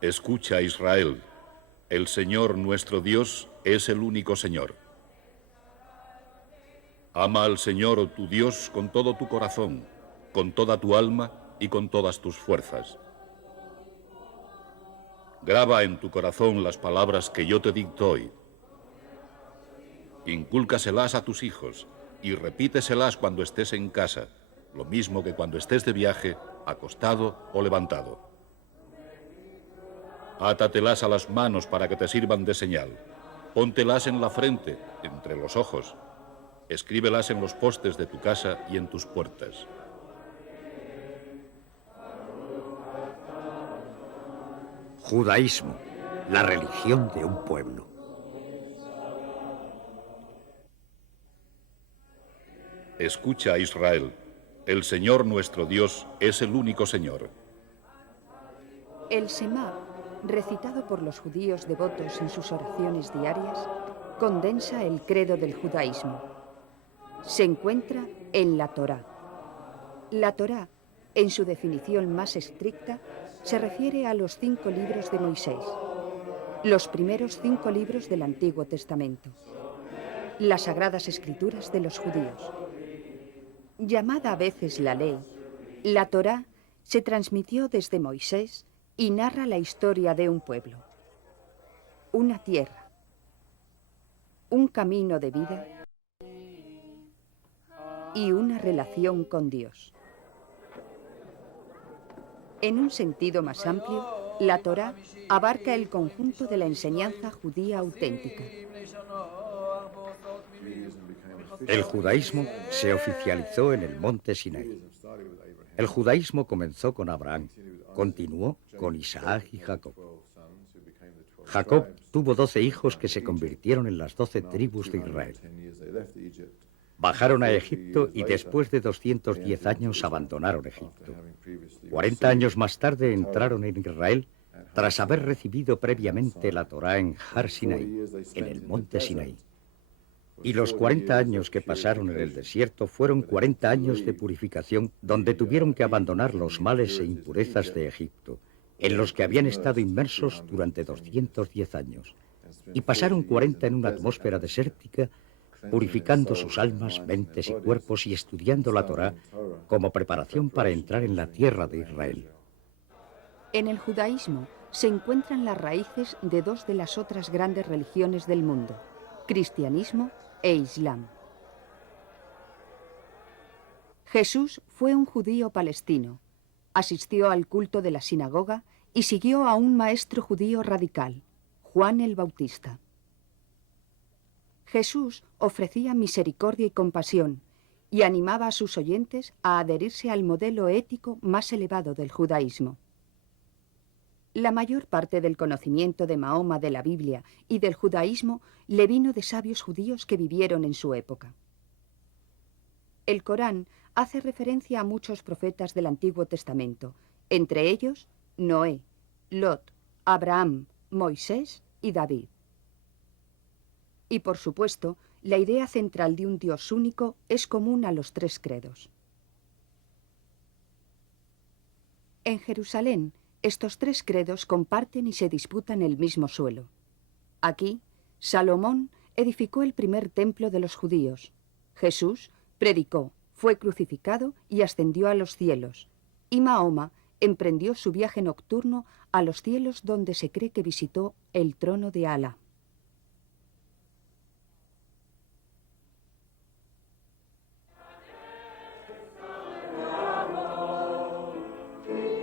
Escucha, Israel, el Señor nuestro Dios es el único Señor. Ama al Señor tu Dios con todo tu corazón, con toda tu alma y con todas tus fuerzas. Graba en tu corazón las palabras que yo te dicto hoy. Incúlcaselas a tus hijos y repíteselas cuando estés en casa, lo mismo que cuando estés de viaje, acostado o levantado. Átatelas a las manos para que te sirvan de señal. Póntelas en la frente, entre los ojos. Escríbelas en los postes de tu casa y en tus puertas. Judaísmo, la religión de un pueblo. Escucha, Israel, el Señor nuestro Dios es el único Señor. El Shema, recitado por los judíos devotos en sus oraciones diarias, condensa el credo del judaísmo. Se encuentra en la Torá. La Torá, en su definición más estricta, se refiere a los 5 libros de Moisés, los primeros 5 libros del Antiguo Testamento, las sagradas escrituras de los judíos. Llamada a veces la ley, la Torá se transmitió desde Moisés y narra la historia de un pueblo, una tierra, un camino de vida y una relación con Dios. En un sentido más amplio, la Torá abarca el conjunto de la enseñanza judía auténtica. El judaísmo se oficializó en el monte Sinaí. El judaísmo comenzó con Abraham, continuó con Isaac y Jacob. Jacob tuvo 12 hijos que se convirtieron en las 12 tribus de Israel. Bajaron a Egipto y después de 210 años abandonaron Egipto. 40 años más tarde entraron en Israel tras haber recibido previamente la Torá en Har Sinaí, en el monte Sinaí. Y los 40 años que pasaron en el desierto fueron 40 años de purificación donde tuvieron que abandonar los males e impurezas de Egipto, en los que habían estado inmersos durante 210 años. Y pasaron 40 en una atmósfera desértica, purificando sus almas, mentes y cuerpos y estudiando la Torá como preparación para entrar en la tierra de Israel. En el judaísmo se encuentran las raíces de 2 de las otras grandes religiones del mundo, cristianismo e islam. Jesús fue un judío palestino, asistió al culto de la sinagoga y siguió a un maestro judío radical, Juan el Bautista. Jesús ofrecía misericordia y compasión y animaba a sus oyentes a adherirse al modelo ético más elevado del judaísmo. La mayor parte del conocimiento de Mahoma de la Biblia y del judaísmo le vino de sabios judíos que vivieron en su época. El Corán hace referencia a muchos profetas del Antiguo Testamento, entre ellos Noé, Lot, Abraham, Moisés y David. Y por supuesto, la idea central de un Dios único es común a los 3 credos. En Jerusalén, estos 3 credos comparten y se disputan el mismo suelo. Aquí, Salomón edificó el primer templo de los judíos. Jesús predicó, fue crucificado y ascendió a los cielos. Y Mahoma emprendió su viaje nocturno a los cielos donde se cree que visitó el trono de Alá.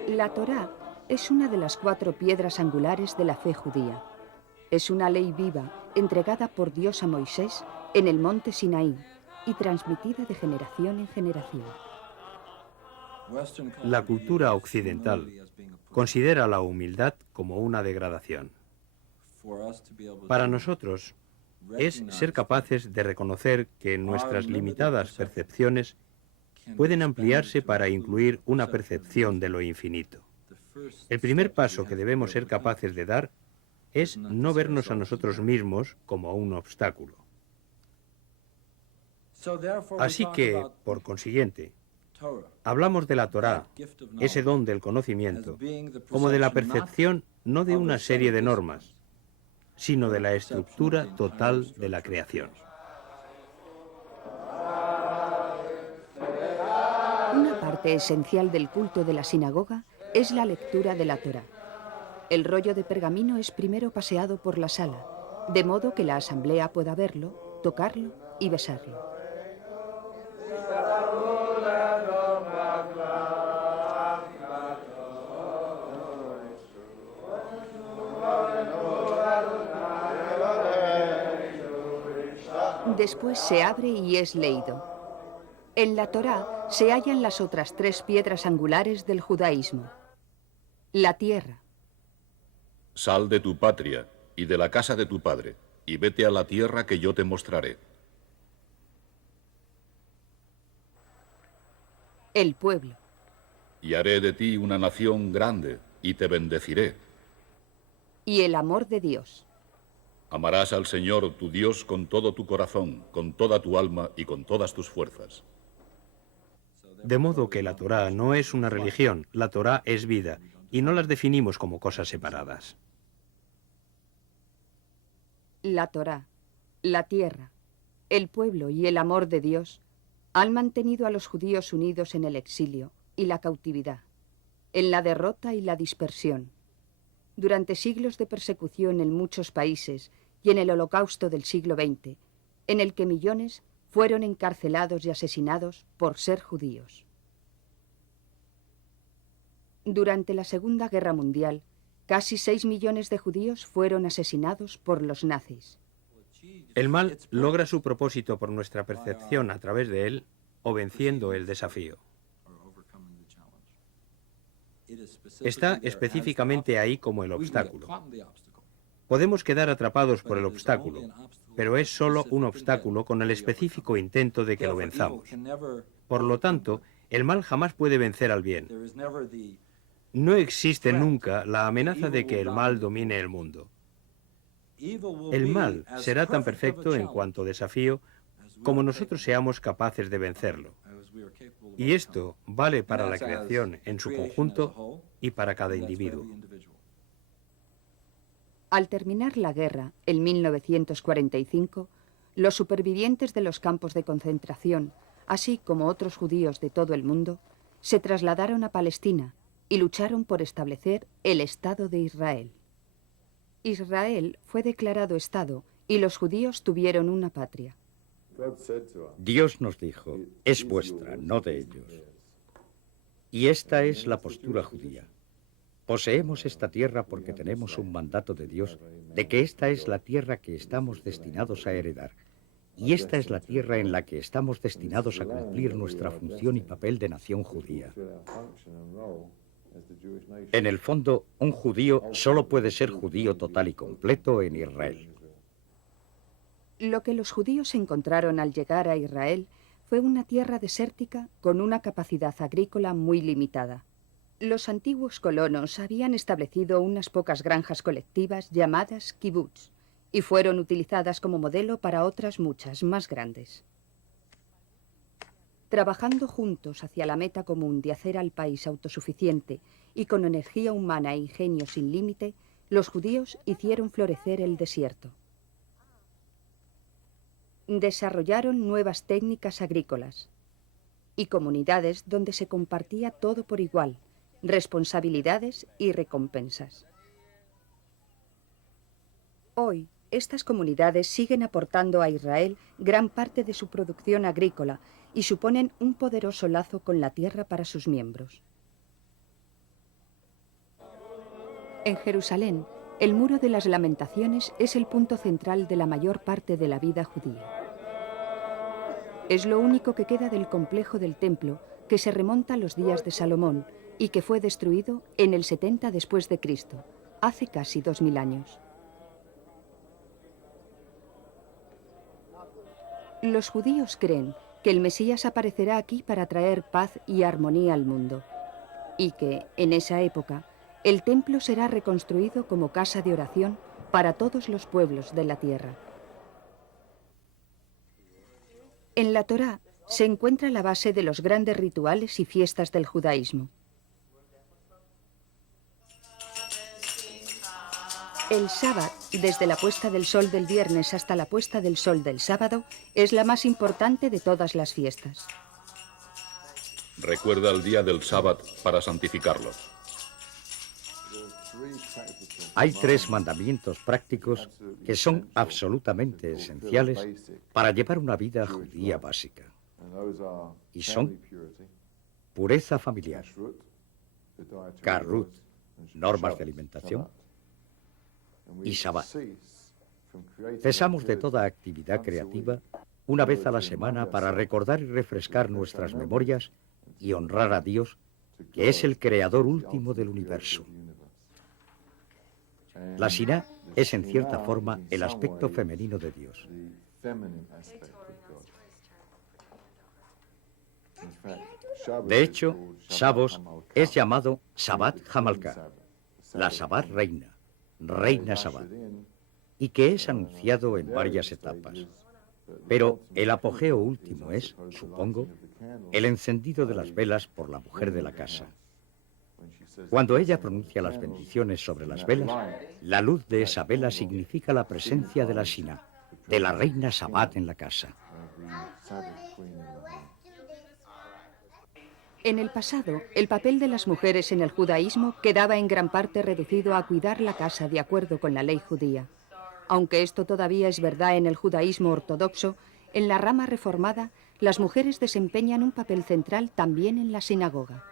La Torá es una de las 4 piedras angulares de la fe judía. Es una ley viva entregada por Dios a Moisés en el monte Sinaí y transmitida de generación en generación. La cultura occidental considera la humildad como una degradación. Para nosotros es ser capaces de reconocer que nuestras limitadas percepciones pueden ampliarse para incluir una percepción de lo infinito. El primer paso que debemos ser capaces de dar es no vernos a nosotros mismos como un obstáculo. Así que, por consiguiente, hablamos de la Torá, ese don del conocimiento, como de la percepción no de una serie de normas, sino de la estructura total de la creación. Una parte esencial del culto de la sinagoga es la lectura de la Torá. El rollo de pergamino es primero paseado por la sala, de modo que la asamblea pueda verlo, tocarlo y besarlo. Después se abre y es leído. En la Torá se hallan las otras 3 piedras angulares del judaísmo. La tierra. Sal de tu patria y de la casa de tu padre, y vete a la tierra que yo te mostraré. El pueblo. Y haré de ti una nación grande, y te bendeciré. Y el amor de Dios. Amarás al Señor tu Dios con todo tu corazón, con toda tu alma y con todas tus fuerzas. De modo que la Torá no es una religión, la Torá es vida, y no las definimos como cosas separadas. La Torá, la tierra, el pueblo y el amor de Dios han mantenido a los judíos unidos en el exilio y la cautividad, en la derrota y la dispersión. Durante siglos de persecución en muchos países y en el Holocausto del siglo XX, en el que millones fueron encarcelados y asesinados por ser judíos. Durante la Segunda Guerra Mundial, casi 6 millones de judíos fueron asesinados por los nazis. El mal logra su propósito por nuestra percepción a través de él o venciendo el desafío. Está específicamente ahí como el obstáculo. Podemos quedar atrapados por el obstáculo, pero es solo un obstáculo con el específico intento de que lo venzamos. Por lo tanto, el mal jamás puede vencer al bien. No existe nunca la amenaza de que el mal domine el mundo. El mal será tan perfecto en cuanto desafío como nosotros seamos capaces de vencerlo. Y esto vale para la creación en su conjunto y para cada individuo. Al terminar la guerra, en 1945, los supervivientes de los campos de concentración, así como otros judíos de todo el mundo, se trasladaron a Palestina y lucharon por establecer el Estado de Israel. Israel fue declarado Estado y los judíos tuvieron una patria. Dios nos dijo, es vuestra, no de ellos. Y esta es la postura judía. Poseemos esta tierra porque tenemos un mandato de Dios de que esta es la tierra que estamos destinados a heredar. Y esta es la tierra en la que estamos destinados a cumplir nuestra función y papel de nación judía. En el fondo, un judío solo puede ser judío total y completo en Israel. Lo que los judíos encontraron al llegar a Israel fue una tierra desértica con una capacidad agrícola muy limitada. Los antiguos colonos habían establecido unas pocas granjas colectivas llamadas kibutz y fueron utilizadas como modelo para otras muchas más grandes. Trabajando juntos hacia la meta común de hacer al país autosuficiente y con energía humana e ingenio sin límite, los judíos hicieron florecer el desierto. Desarrollaron nuevas técnicas agrícolas y comunidades donde se compartía todo por igual, responsabilidades y recompensas. Hoy, estas comunidades siguen aportando a Israel gran parte de su producción agrícola y suponen un poderoso lazo con la tierra para sus miembros. En Jerusalén, el Muro de las Lamentaciones es el punto central de la mayor parte de la vida judía. Es lo único que queda del complejo del templo que se remonta a los días de Salomón y que fue destruido en el 70 después de Cristo, hace casi 2000 años. Los judíos creen que el Mesías aparecerá aquí para traer paz y armonía al mundo, y que, en esa época, el templo será reconstruido como casa de oración para todos los pueblos de la tierra. En la Torá se encuentra la base de los grandes rituales y fiestas del judaísmo. El Sabbat, desde la puesta del sol del viernes hasta la puesta del sol del sábado, es la más importante de todas las fiestas. Recuerda el día del Sabbat para santificarlo. Hay 3 mandamientos prácticos que son absolutamente esenciales para llevar una vida judía básica. Y son pureza familiar, Karut, normas de alimentación, y Shabbat. Cesamos de toda actividad creativa una vez a la semana para recordar y refrescar nuestras memorias y honrar a Dios, que es el creador último del universo. La Shiná es en cierta forma el aspecto femenino de Dios. De hecho, Shabbos es llamado Shabbat Hamalká, la Shabbat reina, reina Shabbat, y que es anunciado en varias etapas. Pero el apogeo último es, supongo, el encendido de las velas por la mujer de la casa. Cuando ella pronuncia las bendiciones sobre las velas, la luz de esa vela significa la presencia de la Shiná, de la reina Shabbat en la casa. En el pasado, el papel de las mujeres en el judaísmo quedaba en gran parte reducido a cuidar la casa de acuerdo con la ley judía. Aunque esto todavía es verdad en el judaísmo ortodoxo, en la rama reformada, las mujeres desempeñan un papel central también en la sinagoga.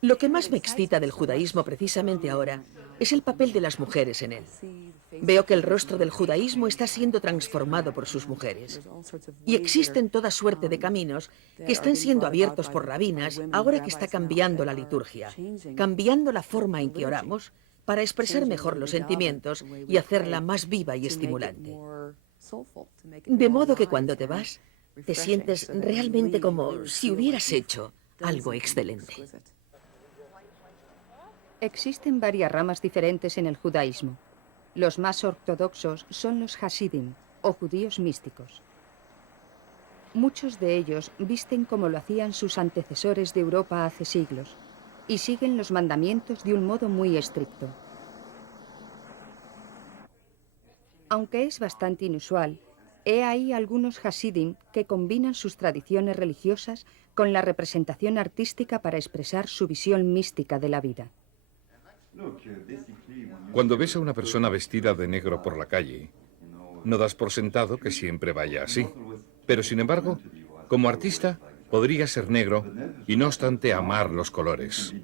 Lo que más me excita del judaísmo precisamente ahora es el papel de las mujeres en él. Veo que el rostro del judaísmo está siendo transformado por sus mujeres. Y existen toda suerte de caminos que están siendo abiertos por rabinas ahora que está cambiando la liturgia, cambiando la forma en que oramos para expresar mejor los sentimientos y hacerla más viva y estimulante. De modo que cuando te vas, te sientes realmente como si hubieras hecho algo excelente. Existen varias ramas diferentes en el judaísmo. Los más ortodoxos son los Hasidim, o judíos místicos. Muchos de ellos visten como lo hacían sus antecesores de Europa hace siglos, y siguen los mandamientos de un modo muy estricto. Aunque es bastante inusual, he ahí algunos Hasidim que combinan sus tradiciones religiosas con la representación artística para expresar su visión mística de la vida. Cuando ves a una persona vestida de negro por la calle, no das por sentado que siempre vaya así. Pero, sin embargo, como artista, podría ser negro y, no obstante, amar los colores.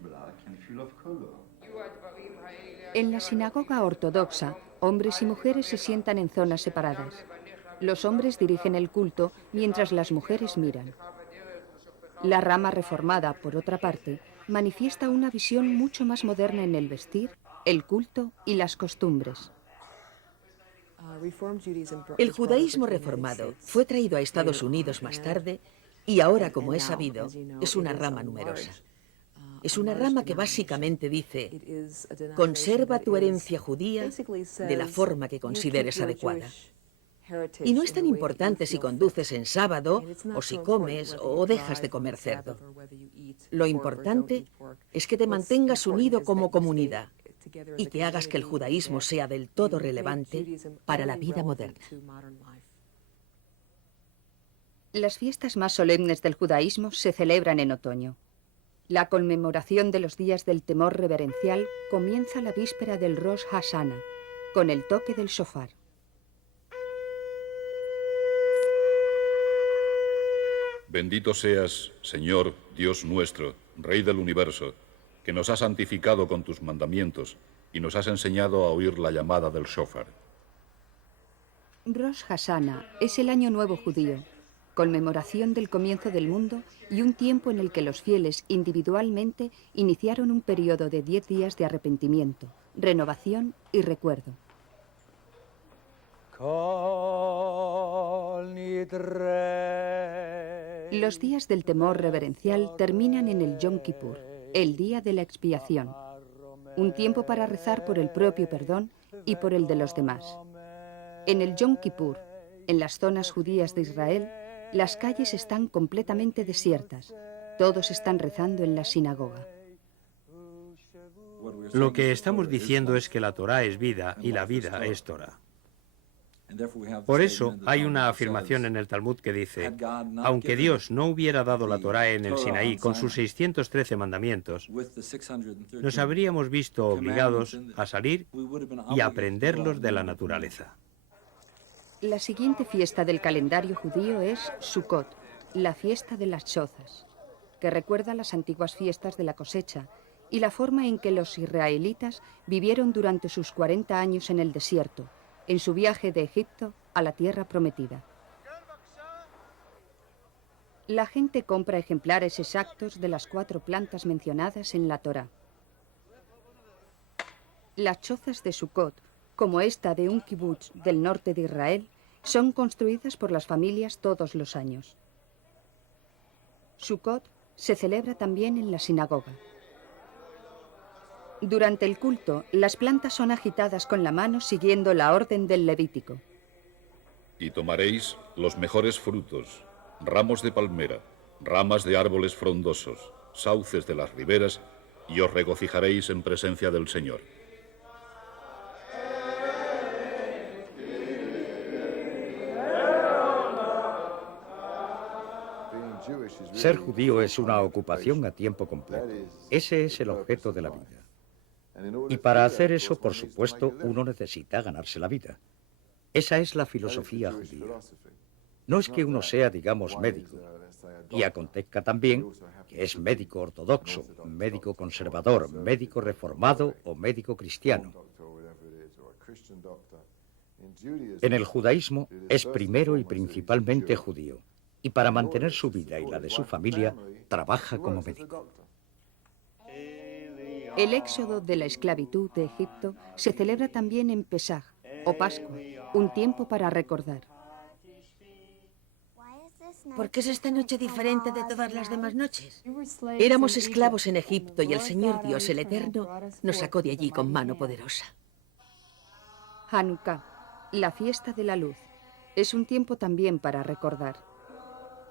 En la sinagoga ortodoxa, hombres y mujeres se sientan en zonas separadas. Los hombres dirigen el culto mientras las mujeres miran. La rama reformada, por otra parte, manifiesta una visión mucho más moderna en el vestir, el culto y las costumbres. El judaísmo reformado fue traído a Estados Unidos más tarde y ahora, como es sabido, es una rama numerosa. Es una rama que básicamente dice: conserva tu herencia judía de la forma que consideres adecuada. Y no es tan importante si conduces en sábado, o si comes o dejas de comer cerdo. Lo importante es que te mantengas unido como comunidad y que hagas que el judaísmo sea del todo relevante para la vida moderna. Las fiestas más solemnes del judaísmo se celebran en otoño. La conmemoración de los días del temor reverencial comienza la víspera del Rosh Hashanah, con el toque del shofar. Bendito seas, Señor, Dios nuestro, Rey del universo, que nos has santificado con tus mandamientos y nos has enseñado a oír la llamada del shofar. Rosh Hashanah es el año nuevo judío, conmemoración del comienzo del mundo y un tiempo en el que los fieles individualmente iniciaron un periodo de 10 días de arrepentimiento, renovación y recuerdo. Los días del temor reverencial terminan en el Yom Kippur, el día de la expiación, un tiempo para rezar por el propio perdón y por el de los demás. En el Yom Kippur, en las zonas judías de Israel, las calles están completamente desiertas. Todos están rezando en la sinagoga. Lo que estamos diciendo es que la Torá es vida y la vida es Torá. Por eso hay una afirmación en el Talmud que dice, aunque Dios no hubiera dado la Torá en el Sinaí con sus 613 mandamientos, nos habríamos visto obligados a salir y aprenderlos de la naturaleza. La siguiente fiesta del calendario judío es Sukkot, la fiesta de las chozas, que recuerda las antiguas fiestas de la cosecha y la forma en que los israelitas vivieron durante sus 40 años en el desierto, en su viaje de Egipto a la tierra prometida. La gente compra ejemplares exactos de las 4 plantas mencionadas en la Torá. Las chozas de Sukkot, como esta de un kibutz del norte de Israel, son construidas por las familias todos los años. Sukkot se celebra también en la sinagoga. Durante el culto, las plantas son agitadas con la mano siguiendo la orden del Levítico. Y tomaréis los mejores frutos, ramos de palmera, ramas de árboles frondosos, sauces de las riberas, y os regocijaréis en presencia del Señor. Ser judío es una ocupación a tiempo completo. Ese es el objeto de la vida. Y para hacer eso, por supuesto, uno necesita ganarse la vida. Esa es la filosofía judía. No es que uno sea, digamos, médico. Y acontezca también que es médico ortodoxo, médico conservador, médico reformado o médico cristiano. En el judaísmo es primero y principalmente judío. Y para mantener su vida y la de su familia, trabaja como médico. El éxodo de la esclavitud de Egipto se celebra también en Pesaj, o Pascua, un tiempo para recordar. ¿Por qué es esta noche diferente de todas las demás noches? Éramos esclavos en Egipto y el Señor Dios, el Eterno, nos sacó de allí con mano poderosa. Hanukkah, la fiesta de la luz, es un tiempo también para recordar.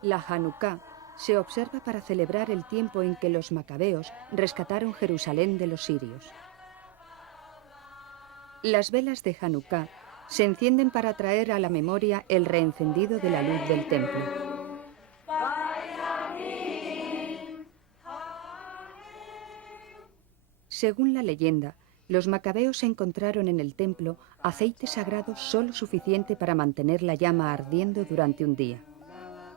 La Hanukkah se observa para celebrar el tiempo en que los macabeos rescataron Jerusalén de los sirios. Las velas de Hanukkah se encienden para traer a la memoria el reencendido de la luz del templo. Según la leyenda, los macabeos encontraron en el templo aceite sagrado solo suficiente para mantener la llama ardiendo durante un día.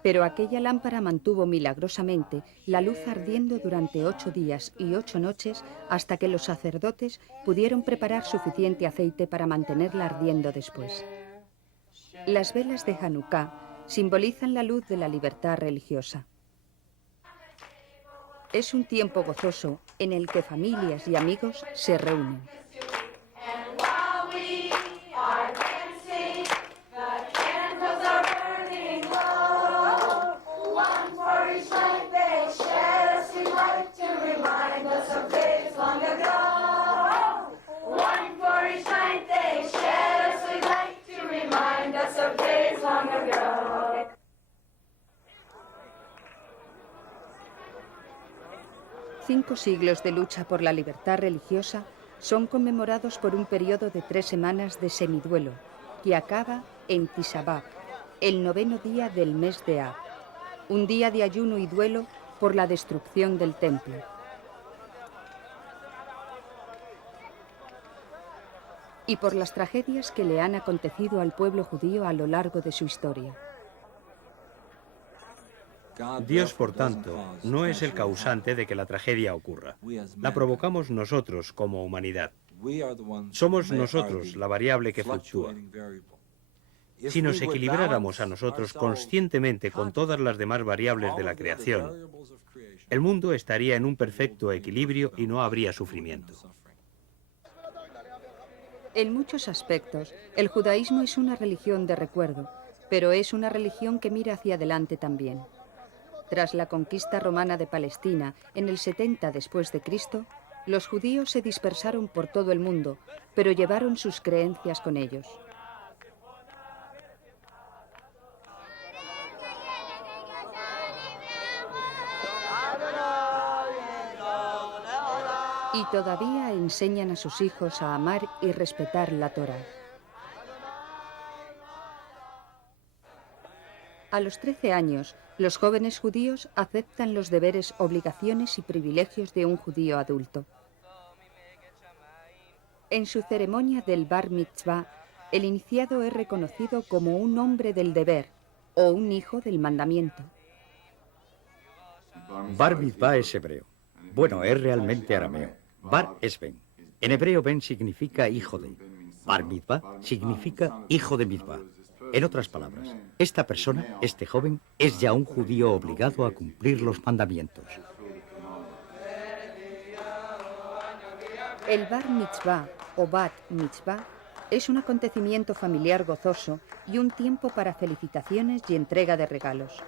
Pero aquella lámpara mantuvo milagrosamente la luz ardiendo durante 8 días y 8 noches hasta que los sacerdotes pudieron preparar suficiente aceite para mantenerla ardiendo después. Las velas de Hanukkah simbolizan la luz de la libertad religiosa. Es un tiempo gozoso en el que familias y amigos se reúnen. Cinco siglos de lucha por la libertad religiosa son conmemorados por un periodo de 3 semanas de semiduelo, que acaba en Tisha B'Av, el 9º día del mes de Av, un día de ayuno y duelo por la destrucción del templo. Y por las tragedias que le han acontecido al pueblo judío a lo largo de su historia. Dios, por tanto, no es el causante de que la tragedia ocurra. La provocamos nosotros como humanidad. Somos nosotros la variable que fluctúa. Si nos equilibráramos a nosotros conscientemente con todas las demás variables de la creación, el mundo estaría en un perfecto equilibrio y no habría sufrimiento. En muchos aspectos, el judaísmo es una religión de recuerdo, pero es una religión que mira hacia adelante también. Tras la conquista romana de Palestina en el 70 después de Cristo, los judíos se dispersaron por todo el mundo, pero llevaron sus creencias con ellos. Y todavía enseñan a sus hijos a amar y respetar la Torá. A los 13 años, los jóvenes judíos aceptan los deberes, obligaciones y privilegios de un judío adulto. En su ceremonia del Bar Mitzvah, el iniciado es reconocido como un hombre del deber o un hijo del mandamiento. Bar mitzvah es hebreo. Bueno, es realmente arameo. Bar es ben. En hebreo ben significa hijo de. Bar mitzvah significa hijo de mitzvah. En otras palabras, esta persona, este joven, es ya un judío obligado a cumplir los mandamientos. El Bar Mitzvah o Bat Mitzvah es un acontecimiento familiar gozoso y un tiempo para felicitaciones y entrega de regalos.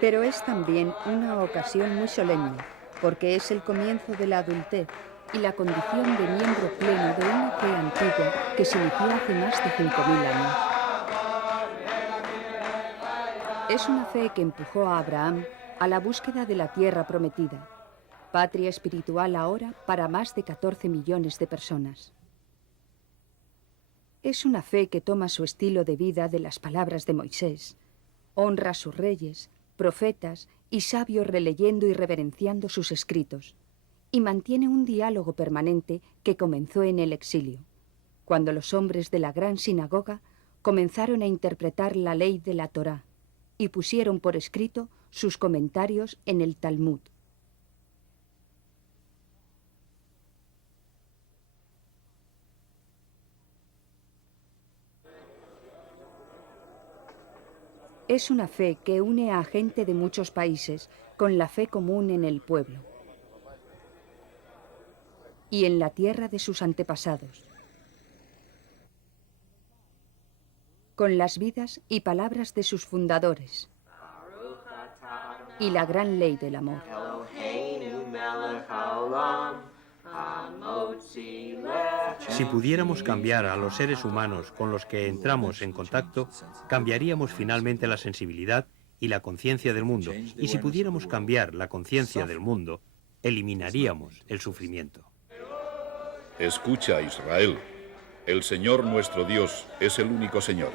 Pero es también una ocasión muy solemne, porque es el comienzo de la adultez y la condición de miembro pleno de una fe antigua que se inició hace más de 5.000 años. Es una fe que empujó a Abraham a la búsqueda de la tierra prometida, patria espiritual ahora para más de 14 millones de personas. Es una fe que toma su estilo de vida de las palabras de Moisés, honra a sus reyes, profetas y sabios releyendo y reverenciando sus escritos, y mantiene un diálogo permanente que comenzó en el exilio, cuando los hombres de la gran sinagoga comenzaron a interpretar la ley de la Torá y pusieron por escrito sus comentarios en el Talmud. Es una fe que une a gente de muchos países con la fe común en el pueblo y en la tierra de sus antepasados, con las vidas y palabras de sus fundadores y la gran ley del amor. Si pudiéramos cambiar a los seres humanos con los que entramos en contacto, cambiaríamos finalmente la sensibilidad y la conciencia del mundo. Y si pudiéramos cambiar la conciencia del mundo, eliminaríamos el sufrimiento. Escucha, Israel. El Señor nuestro Dios es el único Señor.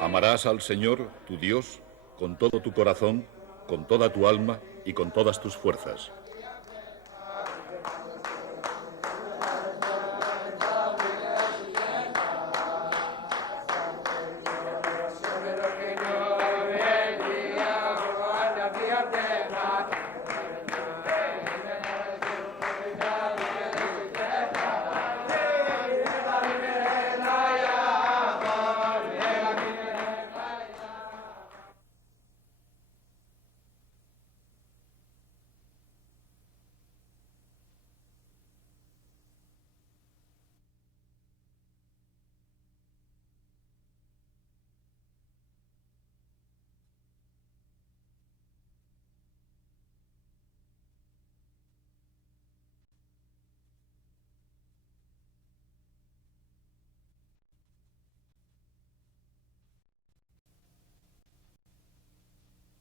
Amarás al Señor, tu Dios, con todo tu corazón, con toda tu alma y con todas tus fuerzas.